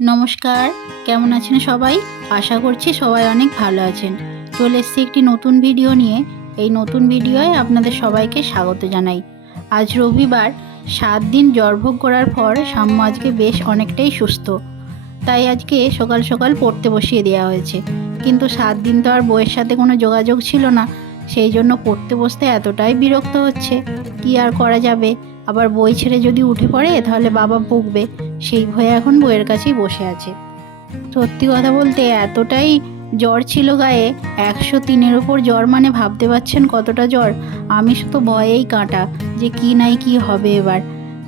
নমস্কার, কেমন আছেন সবাই? আশা করছি সবাই অনেক ভালো আছেন। চলে এসেছি একটি নতুন ভিডিও নিয়ে। এই নতুন ভিডিওয় আপনাদের সবাইকে স্বাগত জানাই। আজ রবিবার, সাত দিন জ্বরভোগ করার পর সাম্য আজকে বেশ অনেকটাই সুস্থ। তাই আজকে সকাল সকাল পড়তে বসিয়ে দেওয়া হয়েছে। কিন্তু সাত দিন তো আর বইয়ের সাথে কোনো যোগাযোগ ছিল না। সেই জন্য পড়তে বসতে এতটাই বিরক্ত হচ্ছে। কি আর করা যাবে? আবার বই ছেড়ে যদি উঠে পড়ে, তাহলে বাবা বকবে সেই ভয়ে এখন বইয়ের কাছেই বসে আছে। সত্যি কথা বলতে এতটাই জ্বর ছিল গায়ে, একশো তিনের ওপর জ্বর মানে ভাবতে পারছেন কতটা জ্বর? আমি শুধু ভয়েই কাঁটা যে কি নাই কি হবে এবার।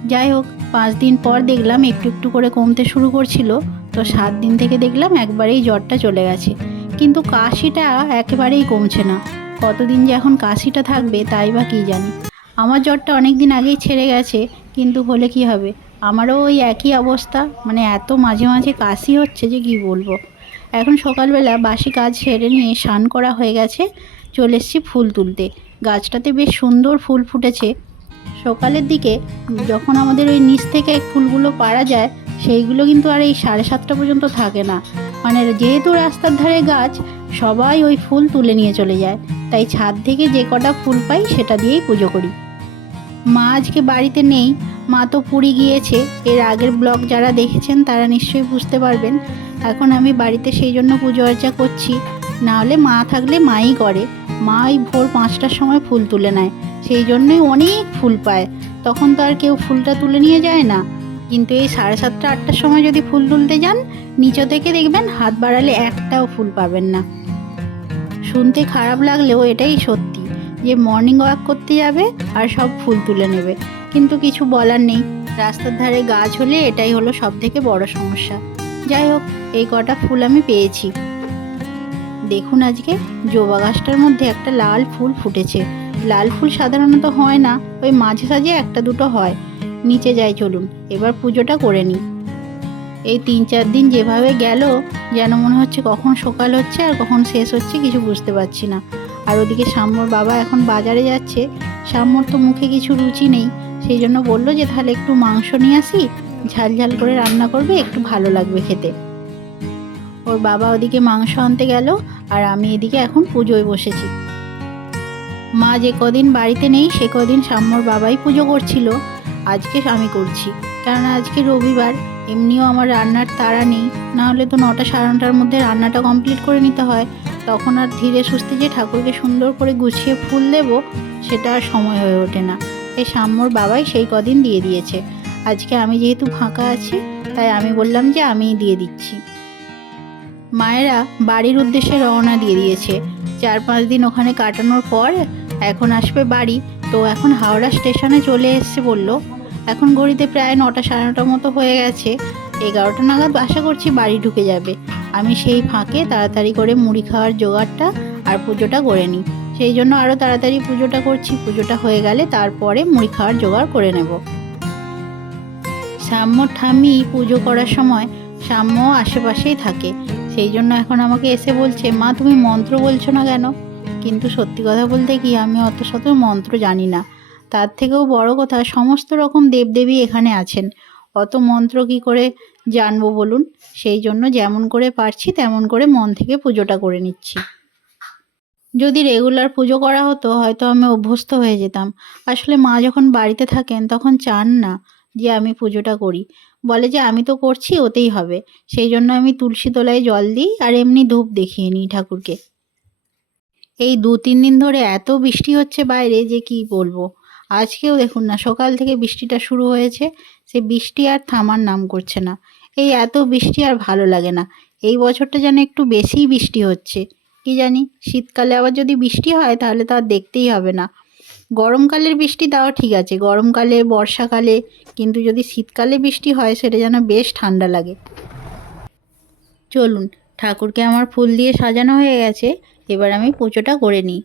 যাই হোক, পাঁচ দিন পর দেখলাম একটু একটু করে কমতে শুরু করছিল, তো সাত দিন থেকে দেখলাম একবারেই জ্বরটা চলে গেছে। কিন্তু কাশিটা একেবারেই কমছে না। কতদিন যে এখন কাশিটা থাকবে তাই বা কী জানি। আমার জ্বরটা অনেক দিন আগেই ছেড়ে গেছে, কিন্তু হলে কি হবে? আমারও ওই একই অবস্থা মানে এত মাঝে মাঝে কাশি হচ্ছে যে কি বলব। এখন সকালবেলা বাসি কাজ সেরে নিয়ে স্নান করা হয়ে গেছে, চলে এসেছি ফুল তুলতে। গাছটাতে বেশ সুন্দর ফুল ফুটেছে। সকালের দিকে যখন আমাদের ওই নিচ থেকে ফুলগুলো পাড়া যায়, সেইগুলো কিন্তু আর এই সাড়ে সাতটা পর্যন্ত থাকে না। মানে যেহেতু রাস্তার ধারে গাছ, সবাই ওই ফুল তুলে নিয়ে চলে যায়। তাই ছাদ থেকে যে কটা ফুল পাই, সেটা দিয়েই পুজো করি। মা আজকে বাড়িতে নেই, মা তো পুরী গিয়েছে, এর আগের ব্লগ যারা দেখেছেন তারা নিশ্চয়ই বুঝতে পারবেন। এখন আমি বাড়িতে সেই জন্য পুজো অর্চা করছি নাহলে মা থাকলে মাই করে। মা ওই ভোর পাঁচটার সময় ফুল তুলে নেয়, সেই জন্যই অনেক ফুল পায়। তখন তো আর কেউ ফুলটা তুলে নিয়ে যায় না। কিন্তু এই সাড়ে সাতটা, আটটার সময় যদি ফুল তুলতে যান, নিচে থেকে দেখবেন হাত বাড়ালে একটাও ফুল পাবেন না। শুনতে খারাপ লাগলেও এটাই সত্যি। যে মর্নিং ওয়াক করতে যাবে আর সব ফুল তুলে নেবে। কিন্তু কিছু বলার নেই। রাস্তার ধারে গাছ হলে এটাই হলো সব থেকে বড় সমস্যা। যাই হোক, এই কটা ফুল আমি পেয়েছি। দেখুন আজকে, জবা গাছটার মধ্যে একটা লাল ফুল ফুটেছে। লাল ফুল সাধারণত হয় না, ওই মাঝে সাঝে একটা দুটো হয়। নিচে যাই চলুন, এবার পুজোটা করে নিই। এই তিন চার দিন যেভাবে গেল, যেন মনে হচ্ছে কখন সকাল হচ্ছে আর কখন শেষ হচ্ছে কিছু বুঝতে পারছি না। আর ওদিকে সাম্যর বাবা এখন বাজারে যাচ্ছে। সাম্যর তো মুখে কিছু রুচি নেই। সেই জন্য বলল যে, তাহলে একটু মাংস নিয়ে আসি। ঝাল ঝাল করে রান্না করবে, একটু ভালো লাগবে খেতে। ওর বাবা ওদিকে মাংস আনতে গেল আর আমি এদিকে এখন পুজোয় বসেছি। মা যে কদিন বাড়িতে নেই, সে কদিন সাম্যর বাবাই পুজো করছিল। আজকে আমি করছি। কেননা আজকে রবিবার এমনিও আমার রান্নার তাড়া নেই। না হলে তো নটা সাড়ে নটার মধ্যে রান্নাটা কমপ্লিট করে নিতে হয়। তখন আর ধীরে সুস্থে যে ঠাকুরকে সুন্দর করে গুছিয়ে ফুল দেব, সেটা আর সময় হয়ে ওঠে না। এই সাম্যর বাবাই সেই কদিন দিয়ে দিয়েছে। আজকে আমি যেহেতু ফাঁকা আছি, তাই আমি বললাম যে আমিই দিয়ে দিচ্ছি। মায়েরা বাড়ির উদ্দেশ্যে রওনা দিয়ে দিয়েছে। চার পাঁচ দিন ওখানে কাটানোর পর এখন আসবে বাড়ি, তো এখন হাওড়া স্টেশনে চলে এসছে বলল। এখন ঘড়িতে প্রায় নটা সাড়ে নটার মতো হয়ে গেছে। এগারোটা নাগাদ আশা করছি বাড়ি ঢুকে যাবে। আমি সেই ফাঁকে তাড়াতাড়ি করে মুড়ি খাওয়ার জোগাড়টা আর পুজোটা করে নিই। সেই জন্য আরও তাড়াতাড়ি পুজোটা করছি। পুজোটা হয়ে গেলে তারপরে মুড়ি খাওয়ার জোগাড় করে নেব। সাম্য ঠাম্মি পুজো করার সময় সাম্য আশেপাশেই থাকে। সেই জন্য এখন আমাকে এসে বলছে, মা, তুমি মন্ত্র বলছো না কেন? কিন্তু সত্যি কথা বলতে কি, আমি অত শত মন্ত্র জানি না। তার থেকেও বড় কথা, সমস্ত রকম দেবদেবী এখানে আছেন। অত মন্ত্র কি করে জানব বলুন? সেই জন্য যেমন করে পারছি, তেমন করে মন থেকে পুজোটা করে নিচ্ছি। যদি রেগুলার পুজো করা হতো, হয়তো আমি অভ্যস্ত হয়ে যেতাম। আসলে মা যখন বাড়িতে থাকেন, তখন চান না যে আমি পুজোটা করি। বলে যে আমি তো করছি, ওতেই হবে। সেই জন্য আমি তুলসী তলায় জল দিই আর এমনি ধূপ দেখিয়ে নিই ঠাকুরকে। এই দু তিন দিন ধরে এত বৃষ্টি হচ্ছে বাইরে, যে কি বলব? আজকেও দেখুন না, সকাল থেকে বৃষ্টিটা শুরু হয়েছে সে বৃষ্টি আর থামার নাম করছে না। এই এত বৃষ্টি আর ভালো লাগে না। এই বছরটা যেন একটু বেশিই বৃষ্টি হচ্ছে। কি জানি, শীতকালে আবার যদি বৃষ্টি হয়, তাহলে তো আর দেখতেই হবে না। গরমকালের বৃষ্টি তাও ঠিক আছে, গরমকালে, বর্ষাকালে, কিন্তু যদি শীতকালে বৃষ্টি হয়, সেটা যেন বেশ ঠান্ডা লাগে। চলুন, ঠাকুরকে আমার ফুল দিয়ে সাজানো হয়ে গেছে, এবার আমি পুজোটা করে নিই।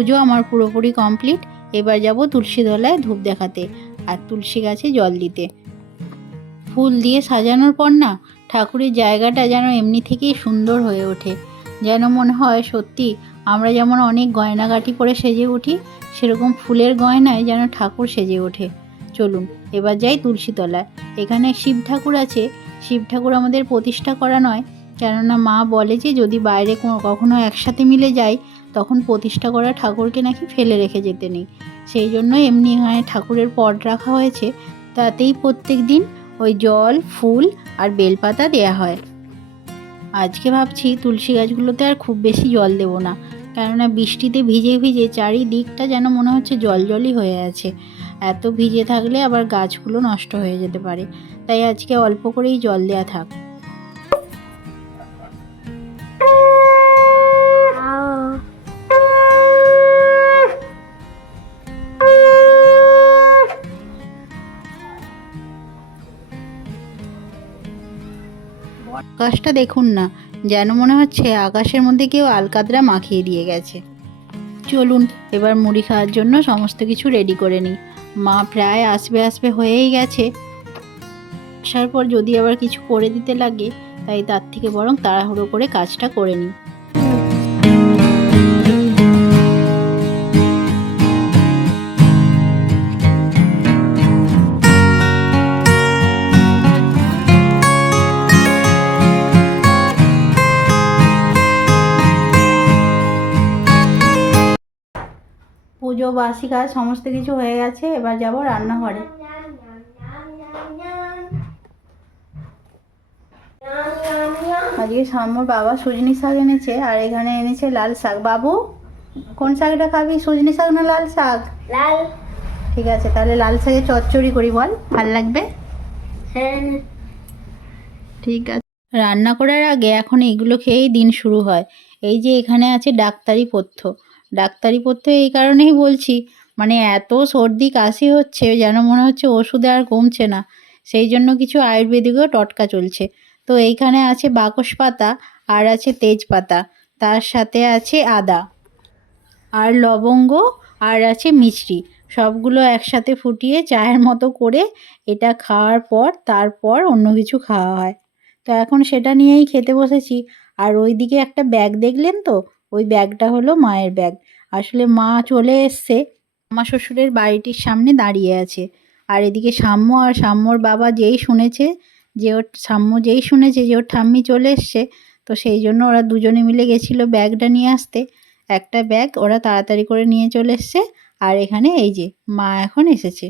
পুজো আমার পুরোপুরি কমপ্লিট। এবার যাব তুলসী তলায় ধূপ দেখাতে আর তুলসী গাছে জল দিতে। ফুল দিয়ে সাজানোর পর না, ঠাকুরের জায়গাটা যেন এমনি থেকেই সুন্দর হয়ে ওঠে। যেন মনে হয় সত্যি আমরা যেমন অনেক গয়নাগাটি পরে সেজে উঠি, সেরকম ফুলের গয়নায় যেন ঠাকুর সেজে ওঠে। চলুন, এবার যাই তুলসী তলায়। এখানে শিব ঠাকুর আছে। শিব ঠাকুর আমাদের প্রতিষ্ঠা করা নয়। কেননা মা বলে যে যদি বাইরে কখনো একসাথে মিলে যায় তখন প্রতিষ্ঠা করা ঠাকুরকে নাকি ফেলে রেখে যেতে নেই। সেই জন্য এমনি এখানে ঠাকুরের পট রাখা হয়েছে, তাতেই প্রত্যেক দিন ওই জল, ফুল আর বেলপাতা দেয়া হয়। আজকে ভাবছি তুলসী গাছগুলোতে আর খুব বেশি জল দেবো না, কেননা বৃষ্টিতে ভিজে ভিজে চারিদিকটা যেন মনে হচ্ছে জল জলই হয়ে আছে। এত ভিজে থাকলে আবার গাছগুলো নষ্ট হয়ে যেতে পারে, তাই আজকে অল্প করেই জল দেওয়া থাক। আকাশটা দেখুন না, যেন মনে হচ্ছে আকাশের মধ্যে কেউ আলকাতরা মাখিয়ে দিয়ে গেছে। চলুন, এবার মুড়ি খাওয়ার জন্য সমস্ত কিছু রেডি করে নিই। মা প্রায় আসবে আসবে হয়েই গেছে। আসার পর যদি আবার কিছু করে দিতে লাগে, তাই তার থেকে বরং তাড়াহুড়ো করে কাজটা করে নিই। বাসি কাজ সমস্ত কিছু হয়ে গেছে এবার যাব রান্নাঘরে। আজকে সাম্যর বাবা সজনি শাক এনেছে আর এখানে এনেছে লাল শাক। বাবু কোন শাকটা খাবি সজনি শাক না লাল শাক? লাল। ঠিক আছে তাহলে লাল শাকে চচ্চড়ি করি বল ভালো লাগবে? হ্যাঁ। ঠিক আছে। রান্না করার আগে এখন এইগুলো খেয়েই দিন শুরু হয়। এই যে এখানে আছে ডাক্তারি পথ্য। ডাক্তারি পড়তে এই কারণেই বলছি মানে এত সর্দি কাশি হচ্ছে যেন মনে হচ্ছে ওষুধে আর কমছে না। সেই জন্য কিছু আয়ুর্বেদিকও টটকা চলছে। তো এইখানে আছে বাকস পাতা আর আছে তেজপাতা তার সাথে আছে আদা আর লবঙ্গ আর আছে মিছরি। সবগুলো একসাথে ফুটিয়ে চায়ের মতো করে এটা খাওয়ার পর তারপর অন্য কিছু খাওয়া হয়। তো এখন সেটা নিয়েই খেতে বসেছি। আর ওইদিকে একটা ব্যাগ দেখলেন তো? ওই ব্যাগটা হলো মায়ের ব্যাগ। আসলে মা চলে এসছে। আমার শ্বশুরের বাড়িটির সামনে দাঁড়িয়ে আছে। আর এদিকে সাম্য আর সাম্যর বাবা যেই শুনেছে যে ওর, সাম্য যেই শুনেছে যে ওর ঠাম্মি চলে এসছে, তো সেই জন্য ওরা দুজনে মিলে গেছিল ব্যাগটা নিয়ে আসতে। একটা ব্যাগ ওরা তাড়াতাড়ি করে নিয়ে চলে এসছে। আর এখানে এই যে মা এখন এসেছে।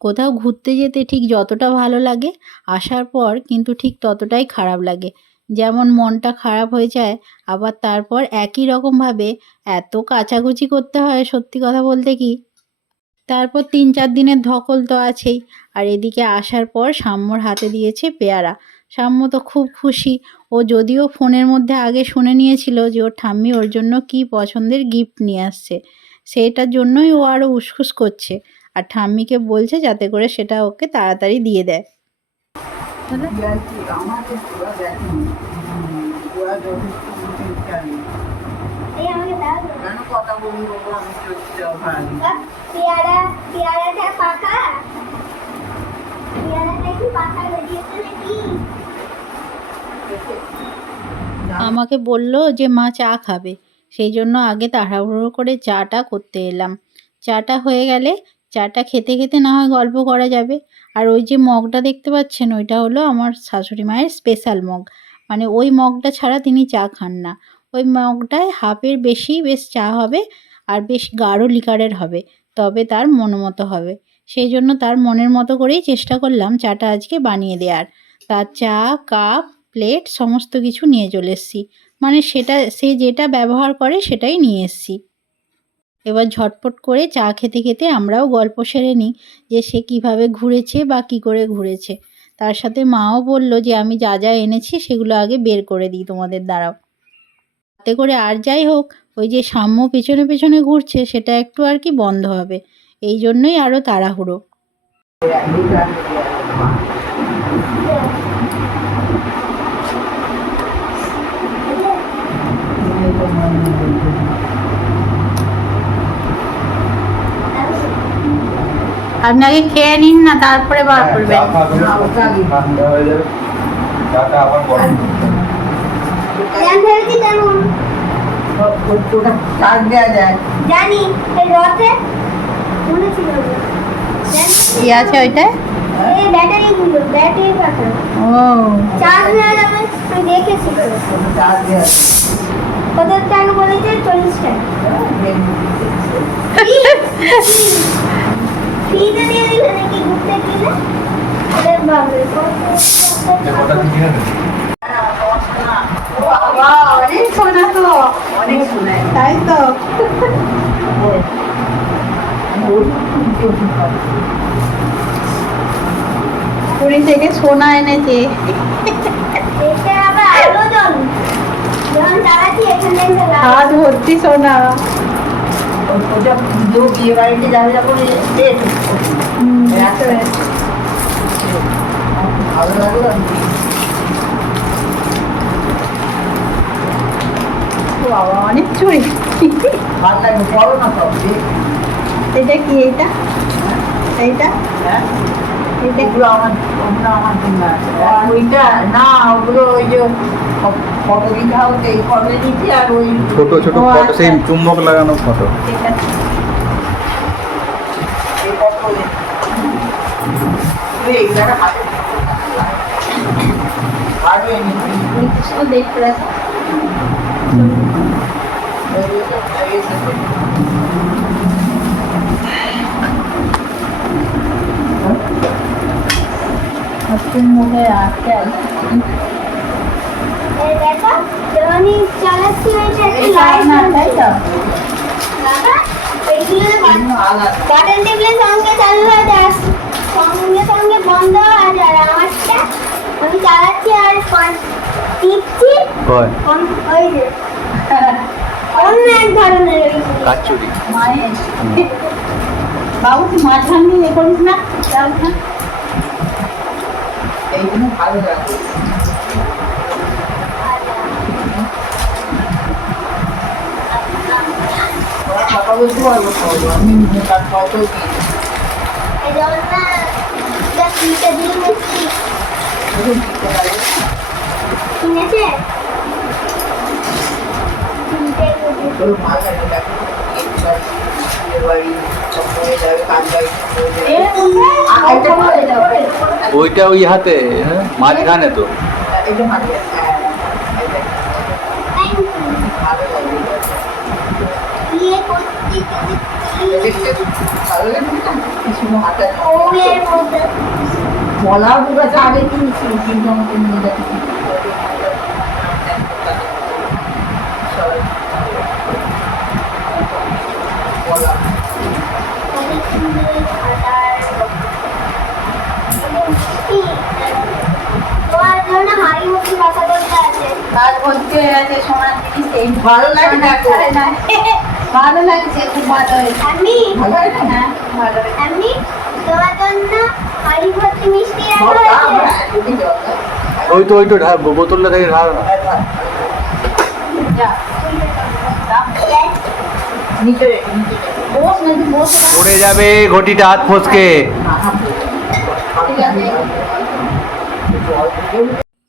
কোথাও ঘুরতে যেতে ঠিক যতটা ভালো লাগে, আসার পর কিন্তু ঠিক ততটাই খারাপ লাগে। যেমন মনটা খারাপ হয়ে যায়, আবার তারপর একই রকমভাবে এত কাচাকুচি করতে হয় সত্যি কথা বলতে কি? তারপর তিন চার দিনের ধকল তো আছেই। আর এদিকে আসার পর সাম্যর হাতে দিয়েছে পেয়ারা। সাম্য তো খুব খুশি। ও যদিও ফোনের মধ্যে আগে শুনে নিয়েছিল যে ওর ঠাম্মি ওর জন্য কি পছন্দের গিফট নিয়ে আসছে। সেইটার জন্যই ও আরও উসখুস করছে। আর ঠাম্মিকে বলছে যাতে করে সেটা ওকে তাড়াতাড়ি দিয়ে দেয় এই আমাকে দাও তো। কেন আমাকে বলল যে মা চা খাবে। সেই জন্য আগে তাড়াহুড়ো করে চাটা করতে এলাম। চাটা হয়ে গেলে চাটা খেতে খেতে না হয় গল্প করা যাবে। আর ওই যে মগটা দেখতে পাচ্ছেন, ওইটা হলো আমার শাশুড়ি মায়ের স্পেশাল মগ। মানে ওই মগটা ছাড়া তিনি চা খান না। ওই মগটায় হাফের বেশি বেশ চা হবে আর বেশ গাঢ় লিকারের হবে, তবে তার মনোমতো হবে। সেই জন্য তার মনের মতো করেই চেষ্টা করলাম চাটা আজকে বানিয়ে দেওয়ার তার চা, কাপ, প্লেট সমস্ত কিছু নিয়ে চলে এসেছি। মানে সেটা, সে যেটা ব্যবহার করে সেটাই নিয়ে এসেছি। এবার ঝটপট করে চা খেতে খেতে আমরাও গল্প সেরে নিই যে সে কীভাবে ঘুরেছে বা কি করে ঘুরেছে। তার সাথে মাও বলল যে, আমি যা যা এনেছি সেগুলো আগে বের করে দিই তোমাদের দ্বারাও তাতে করে আর যাই হোক, ওই যে সাম্য পেছনে পেছনে ঘুরছে, সেটা একটু আর কি বন্ধ হবে। এই জন্যই আরও তাড়াহুড়ো। আপনি আগে খেয়ে নিন না তারপরে বার করবেন। হয়ে যাবে চাটা আবার গরম করতে হবে। জ্ঞান ভেবেছি তেমন ওটা চার দেওয়া জানি রথে ছিল না। জানি? কি আছে ওইটা? এই ব্যাটারি ব্যাটারি ও। চার্জ নেওয়া যাবে আমি দেখেছি। তো। ওটা চার দেওয়া কত টাকা বলেছে? চল্লিশ টাকা। ফ্রিতে দিয়ে দিলে নাকি ঘুরতে দিলে আরে বাবরে যে কটা দিন কিনে নেবে? বাবা অনেক শোনা তো অনেক শোনায় তাই তো পুরী থেকে সোনা এনেছে হাত ভর্তি সোনা বিয়ে বাড়িতে যাবে যখন ভালো লাগল বাবা অনেক চুরি। ভালো না তো এটা কি এইটা? হ্যাঁ? ওগুলো আমার ওগুলো আমার জন্য আছে। ওইটা না ওগুলো ওই যে ফটো দিতে হবে এই ফটো দিচ্ছি আর ওই ছোট ছোট ফটো আচ্ছা। সেই চুম্বক লাগানো ফটো। ঠিক আছে এই ফটো এই জায়গা হাতে পারবে নি কিছু দেখতে আছে নতুন মুখে আসতে এই দেখো যখনই চালাচ্ছি ওইটা একটু এই লাইট না তাই তো বাবা এইগুলো আলাদা বাটন টিপলে সঙ্গে চালু বন্ধ আর আমারটা। আমি চালাচ্ছি আর টিপছি। কয় ওই যে। অন্য এক ধরনের কাচুরি। মায়ের। বাবু তুই মাঝখান দিয়ে করিস না যাও না। এই জন্য ভালো লাগে। ওরা কথা বলতে পারব আমি তার ফটো দিই। ওইটা ওই হাতে হ্যাঁ মাঝখানে তো ভালো লাগে। বিয়ে করতে গেলে ভালো লাগে না? কিছু হাতে ওয়ের মধ্যে বলা পুরো আগে কিনছি কিন্তু আমাকে নিয়ে সোনার ভালো লাগে ভালো লাগছে খুব ভালো হয়েছে আমি ভালো লাগে না? হ্যাঁ আমি তোমার জন্য হাড়ি ভর্তি মিষ্টি রাখা হয়েছে। ওই তো ওই তো ঢা- বোতলটা থেকে ঢাল। না। পড়ে যাবে ঘটিটা হাত ফসকে।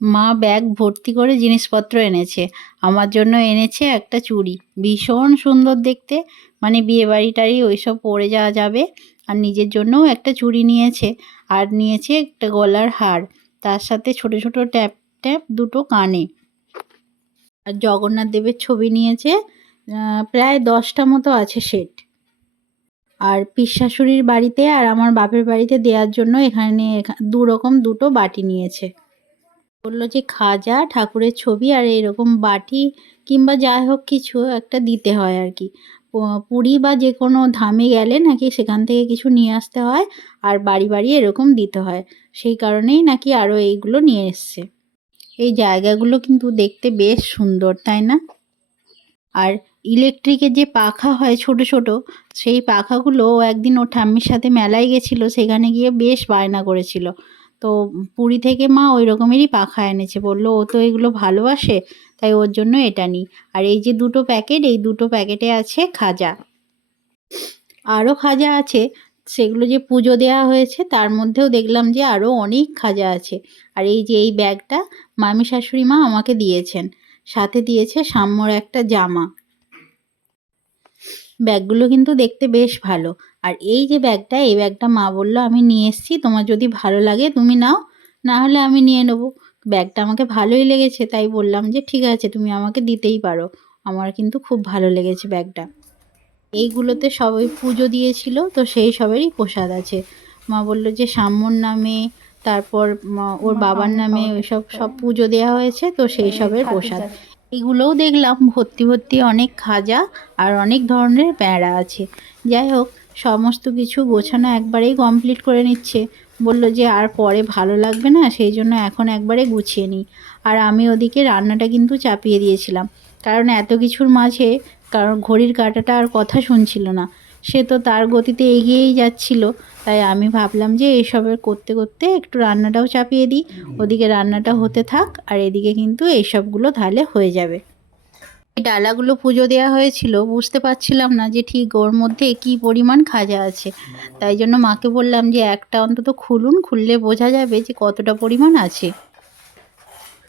মা ব্যাগ ভর্তি করে জিনিসপত্র এনেছে। আমার জন্য এনেছে একটা চুড়ি। ভীষণ সুন্দর দেখতে। মানে বিয়ে বাড়ি টাড়ি ওইসব পরে যাওয়া যাবে। আর নিজের জন্যও একটা চুড়ি নিয়েছে। আর নিয়েছে একটা গলার হার। তার সাথে ছোট ছোট ট্যাপ ট্যাপ দুটো কানে। আর জগন্নাথ দেবের ছবি নিয়েছে প্রায় দশটা মতো আছে সেট। আর পিসাশুড়ির বাড়িতে আর আমার বাপের বাড়িতে দেওয়ার জন্য এখানে এখা- দু রকম দুটো বাটি নিয়েছে। বলল যে খাজা ঠাকুরের ছবি আর এরকম বাটি কিংবা যাই হোক কিছু একটা দিতে হয় আর কি। পুরী বা যে কোনো ধামে গেলে নাকি সেখান থেকে কিছু নিয়ে আসতে হয় আর বাড়ি বাড়ি এরকম দিতে হয়। সেই কারণেই নাকি আরও এইগুলো নিয়ে এসছে। এই জায়গাগুলো কিন্তু দেখতে বেশ সুন্দর, তাই না? আর ইলেকট্রিকের যে পাখা হয় ছোট ছোট, সেই পাখাগুলো ও একদিন ওর ঠাম্মির সাথে মেলায় গেছিল, সেখানে গিয়ে বেশ বায়না করেছিল। তো পুরী থেকে মা ওই রকমেরই পাখা এনেছে। বলল, ও তো এগুলো ভালোবাসে, তাই ওর জন্য এটা নিই আর এই যে দুটো প্যাকেট, এই দুটো প্যাকেটে আছে খাজা। আরও খাজা আছে, সেগুলো যে পুজো দেওয়া হয়েছে, তার মধ্যেও দেখলাম যে আরও অনেক খাজা আছে। আর এই যে এই ব্যাগটা মামি শাশুড়ি মা আমাকে দিয়েছেন। সাথে দিয়েছে সাম্যর একটা জামা। ব্যাগগুলো কিন্তু দেখতে বেশ ভালো। আর এই যে ব্যাগটা এই ব্যাগটা মা বলল আমি নিয়ে এসেছি তোমার যদি ভালো লাগে তুমি নাও না হলে আমি নিয়ে নেব। ব্যাগটা আমাকে ভালোই লেগেছে তাই বললাম যে ঠিক আছে তুমি আমাকে দিতেই পারো। আমার কিন্তু খুব ভালো লেগেছে ব্যাগটা। এইগুলোতে সবাই পুজো দিয়েছিল তো সেই সবেরই প্রসাদ আছে। মা বলল যে সাম্যর নামে তারপর ওর বাবার নামে ওইসব সব পুজো দেওয়া হয়েছে তো সেই সবের প্রসাদ। এগুলোও দেখলাম ভর্তি ভর্তি অনেক খাজা আর অনেক ধরনের প্যাঁড়া আছে। যাই হোক সমস্ত কিছু গোছানো একবারেই কমপ্লিট করে নিচ্ছে। বলল যে, আর পরে ভালো লাগবে না, সেই জন্য এখন একবারে গুছিয়ে নিই। আর আমি ওদিকে রান্নাটা কিন্তু চাপিয়ে দিয়েছিলাম। কারণ এত কিছুর মাঝে কারণ ঘড়ির কাঁটাটা আর কথা শুনছিল না। সে তো তার গতিতে এগিয়েই যাচ্ছিল। তাই আমি ভাবলাম যে এইসবের করতে করতে একটু রান্নাটাও চাপিয়ে দিই। ওদিকে রান্নাটা হতে থাক, আর এদিকে কিন্তু এইসবগুলো তাহলে হয়ে যাবে। ডালাগুলো পুজো দেওয়া হয়েছিল, বুঝতে পারছিলাম না যে ঠিক ওর মধ্যে কি পরিমাণ খাজা আছে। তাই জন্য মাকে বললাম যে একটা অন্তত খুলুন, খুললে বোঝা যাবে যে কতটা পরিমাণ আছে।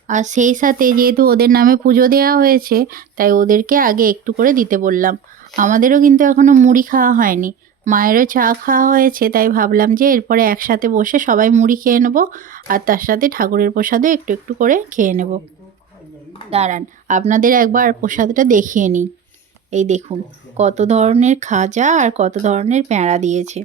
আর সেই সাথে যেহেতু ওদের নামে পুজো দেওয়া হয়েছে, তাই ওদেরকে আগে একটু করে দিতে বললাম। আমাদেরও কিন্তু এখনও মুড়ি খাওয়া হয়নি। মায়েরও চা খাওয়া হয়েছে, তাই ভাবলাম যে এরপরে একসাথে বসে সবাই মুড়ি খেয়ে নেব, আর তার সাথে ঠাকুরের প্রসাদও একটু একটু করে খেয়ে নেব। দাঁড়ান, আপনাদের একবার প্রসাদটা দেখিয়ে নিই। এই দেখুন, কত ধরনের খাজা আর কত ধরনের প্যাঁড়া দিয়েছে।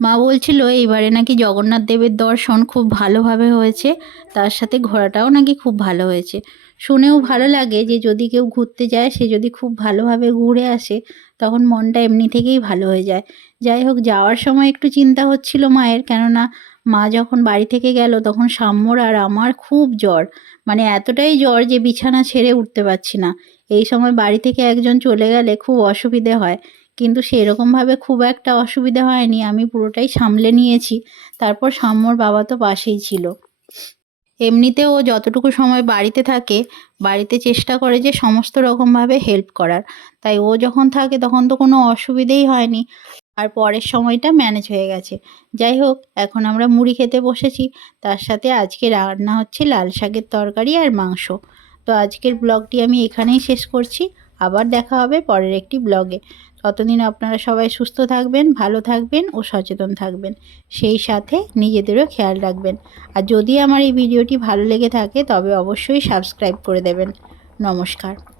মা বলছিল, এইবারে নাকি জগন্নাথ দেবের দর্শন খুব ভালোভাবে হয়েছে, তার সাথে ঘোরাটাও নাকি খুব ভালো হয়েছে। শুনেও ভালো লাগে যে, যদি কেউ ঘুরতে যায়, সে যদি খুব ভালোভাবে ঘুরে আসে, তখন মনটা এমনি থেকেই ভালো হয়ে যায়। যাই হোক, যাওয়ার সময় একটু চিন্তা হচ্ছিল মায়ের, কেননা মা যখন বাড়ি থেকে গেল, তখন সাম্যর আর আমার খুব জ্বর। মানে এতটাই জ্বর যে বিছানা ছেড়ে উঠতে পারছি না। এই সময় বাড়ি থেকে একজন চলে গেলে খুব অসুবিধে হয়। কিন্তু সেরকমভাবে খুব একটা অসুবিধা হয়নি, আমি পুরোটাই সামলে নিয়েছি। তারপর সাম্যর বাবা তো পাশেই ছিল। এমনিতেও ও যতটুকু সময় বাড়িতে থাকে, বাড়িতে চেষ্টা করে যে সমস্ত রকমভাবে হেল্প করার। তাই ও যখন থাকে, তখন তো কোনো অসুবিধেই হয়নি। আর পরের সময়টা ম্যানেজ হয়ে গেছে। যাই হোক, এখন আমরা মুড়ি খেতে বসেছি। তার সাথে আজকে রান্না হচ্ছে লাল শাকের তরকারি আর মাংস। তো আজকের ব্লগটি আমি এখানেই শেষ করছি। আবার দেখা হবে পরের একটি ব্লগে। ততদিন আপনারা সবাই সুস্থ থাকবেন, ভালো থাকবেন ও সচেতন থাকবেন। সেই সাথে নিজেদেরও খেয়াল রাখবেন। আর যদি আমার এই ভিডিওটি ভালো লেগে থাকে, তবে অবশ্যই সাবস্ক্রাইব করে দেবেন। নমস্কার।